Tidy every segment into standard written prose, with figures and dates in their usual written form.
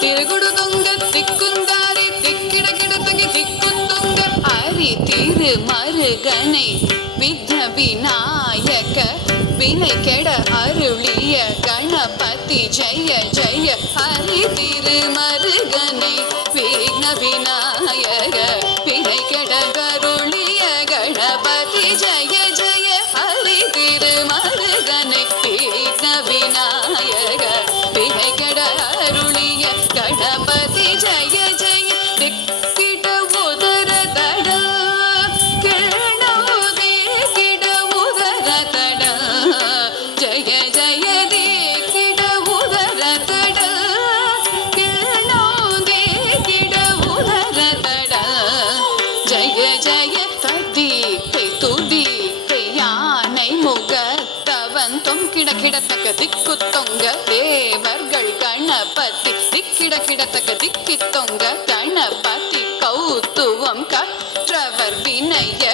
ತಿರುಗುಡು ತೊಂಗ திக்குந்தாரி திக்கிட கிடத்தகி திக்குந்தொங்க அரி திரு மருகனை விக்ன விநாயக வினை கெட அருளிய கணபதி ஜெய ஜெய ஹரி திரு மருகனை விக்ன விநாயக வினை கெட அருளிய கணபதி ஜெய ஜெய ஹரி திரு மருகனை விக்ன விநாயக வினை கெட அருளிய கணபதி ஜெய ஜெய திக்கிட உதர தட கிரணோதே கிட உதர தட ஜெய ஜெய திக்கிட உதர தட கிரணோதே கிட உதர தட ஜெய ஜெய தடி கை துதி கை யானை முகத்தவன் தொங்கிட கிடத்தக்க திக்கு தொங்க தேவர்கள் கணபதி திக்கிட கிடத்தக்க திக்கி தொங்க கணபதி கௌத்துவம் கற்றவர் வினைய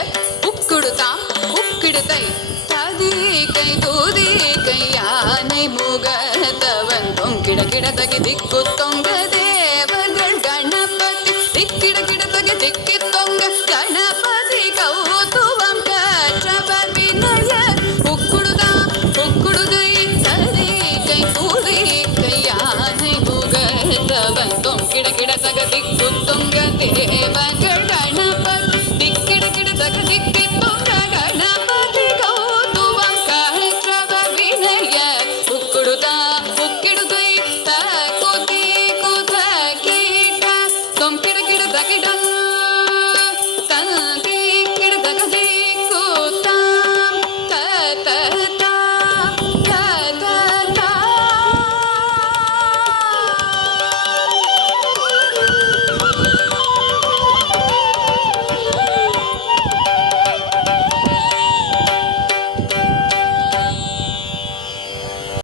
உக்குடுதாம் உக்கிடுதை ததி கை தூதி கை யானை முகத்தவன் தொங்கிட கிடத்தக்க திக்கு தொங்க தேவர்கள் கணபதி திக்கிட கிடத்தக்க திக்கி தொங்க கணபதி கௌத்துவம் கற்றவர் வினைய உக்குடுதாம் உக்குடுதை ததி கை தூதி கை யானை முகத்தவன் தொங்கிட கிடத்தக்க திக்கு தொங்க தேவர்கள் கணபதி திக்கிட கிடத்தக்க திக்கி தொங்க கணபதி கௌத்துவம் கற்றவர் வினைய உக்குடுதா உக்கிடுதை தகுதி குத கீட தொங்கிட கிடத்தக்கிட தங்கி கிடத்தக்கதி